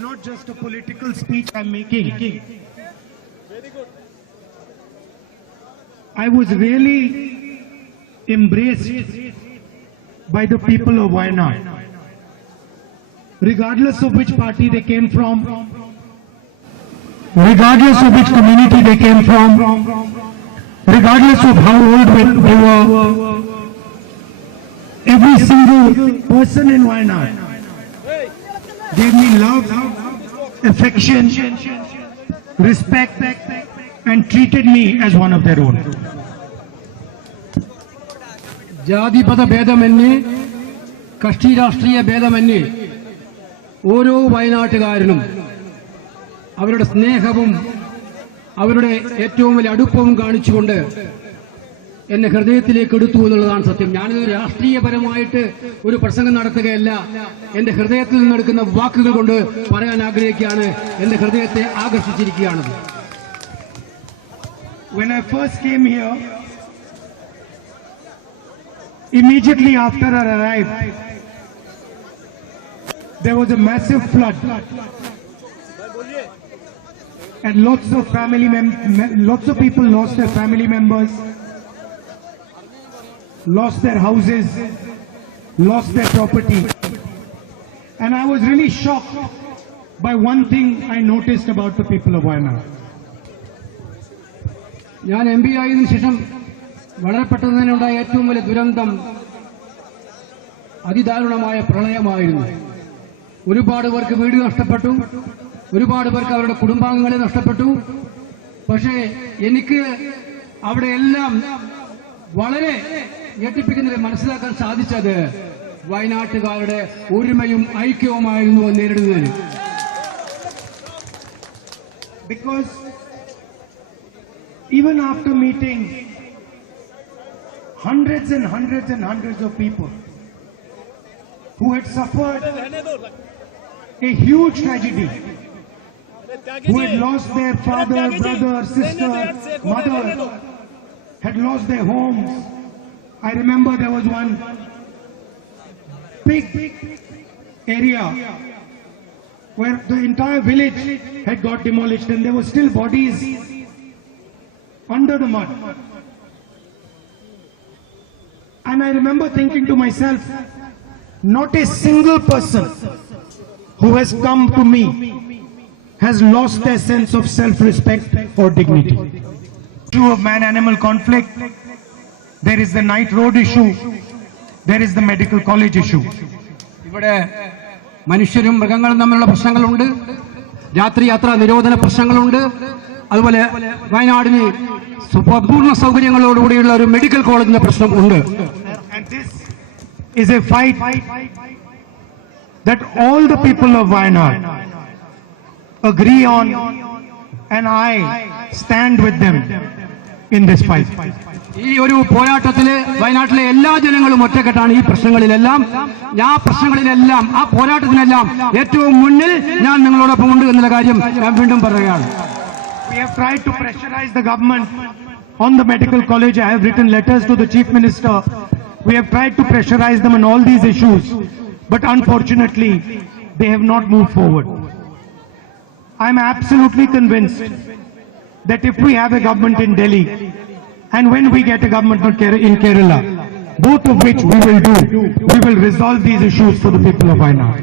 Not just a political speech I'm making. Very good. I was really embraced by the people of Wayanad. Regardless of which party they came from, regardless of which community they came from, regardless of how old they were, every single person in Wayanad gave me love, affection, respect, and treated me as one of their own. ജാതിപത ഭേദമന്യേ കക്ഷി രാഷ്ട്രീയ ഭേദമന്യേ ഓരോ വയനാട്ടുകാരനും അവരുടെ സ്നേഹവും അവരുടെ ഏറ്റവും വലിയ അടുപ്പവും കാണിച്ചുകൊണ്ട് എന്നെ ഹൃദയത്തിലേക്ക് എടുത്തു എന്നുള്ളതാണ് സത്യം. ഞാനിത് രാഷ്ട്രീയപരമായിട്ട് ഒരു പ്രസംഗം നടത്തുകയല്ല, എന്റെ ഹൃദയത്തിൽ നിന്നെടുക്കുന്ന വാക്കുകൾ കൊണ്ട് പറയാൻ ആഗ്രഹിക്കുകയാണ്. എന്റെ ഹൃദയത്തെ ആകർഷിച്ചിരിക്കുകയാണ്. When I first came here, immediately after I arrived, there was a massive flood, and lots of people lost their family members, lost their houses, lost their property. And I was really shocked by one thing I noticed about the people of Wayanad. ഞാൻ MP ആയതിനു ശേഷം വളരെ പെട്ടെന്നുണ്ടായ ഏറ്റവും വലിയ ദുരന്തം അതിദാരുണമായ പ്രളയമായിരുന്നു. ഒരുപാട് പേർക്ക് വീട് നഷ്ടപ്പെട്ടു, ഒരുപാട് പേർക്ക് അവരുടെ കുടുംബാംഗങ്ങളെ നഷ്ടപ്പെട്ടു. പക്ഷേ എനിക്ക് അവിടെയെല്ലാം വളരെ ഞെട്ടിപ്പിക്കുന്നതിൽ മനസ്സിലാക്കാൻ സാധിച്ചത് വയനാട്ടുകാരുടെ ഒരുമയും ഐക്യവുമായിരുന്നു നേരിടുന്നതിന്. Because even after meeting hundreds and hundreds and hundreds of people who had suffered a huge tragedy, who had lost their father, brother, sister, mother, had lost their homes. I remember there was one big area where the entire village had got demolished and there were still bodies under the mud. And I remember thinking to myself, not a single person who has come to me has lost their sense of self-respect or dignity. Issue of man-animal conflict, there is the night road issue, there is the medical college issue. ഇവിടെ മനുഷ്യരും മൃഗങ്ങളും തമ്മിലുള്ള പ്രശ്നങ്ങളുണ്ട്, രാത്രി യാത്രാ നിരോധന പ്രശ്നങ്ങളുണ്ട്, അതുപോലെ വയനാടിന് പൂർണ്ണ സൗകര്യങ്ങളോടുകൂടിയുള്ള ഒരു മെഡിക്കൽ കോളേജിന്റെ പ്രശ്നം ഉണ്ട്. And this is a fight that all the people of Wayanad agree on, and I stand with them in this fight. ഈ ഒരു പോരാട്ടത്തില് വയനാട്ടിലെ എല്ലാ ജനങ്ങളും ഒറ്റക്കെട്ടാണ്. ഈ പ്രശ്നങ്ങളിലെല്ലാം ആ പോരാട്ടത്തിനെല്ലാം ഏറ്റവും മുന്നിൽ ഞാൻ നിങ്ങളോടൊപ്പം ഉണ്ട് എന്നുള്ള കാര്യം ഞാൻ വീണ്ടും പറയുകയാണ്. We have tried to pressurize the government on the medical college. I have written letters to the Chief Minister. We have tried to pressurize them on all these issues, but unfortunately, they have not moved forward. I am absolutely convinced that if we have a government in Delhi, and when we get a government in Kerala, both of which we will resolve these issues for the people of Wayanad.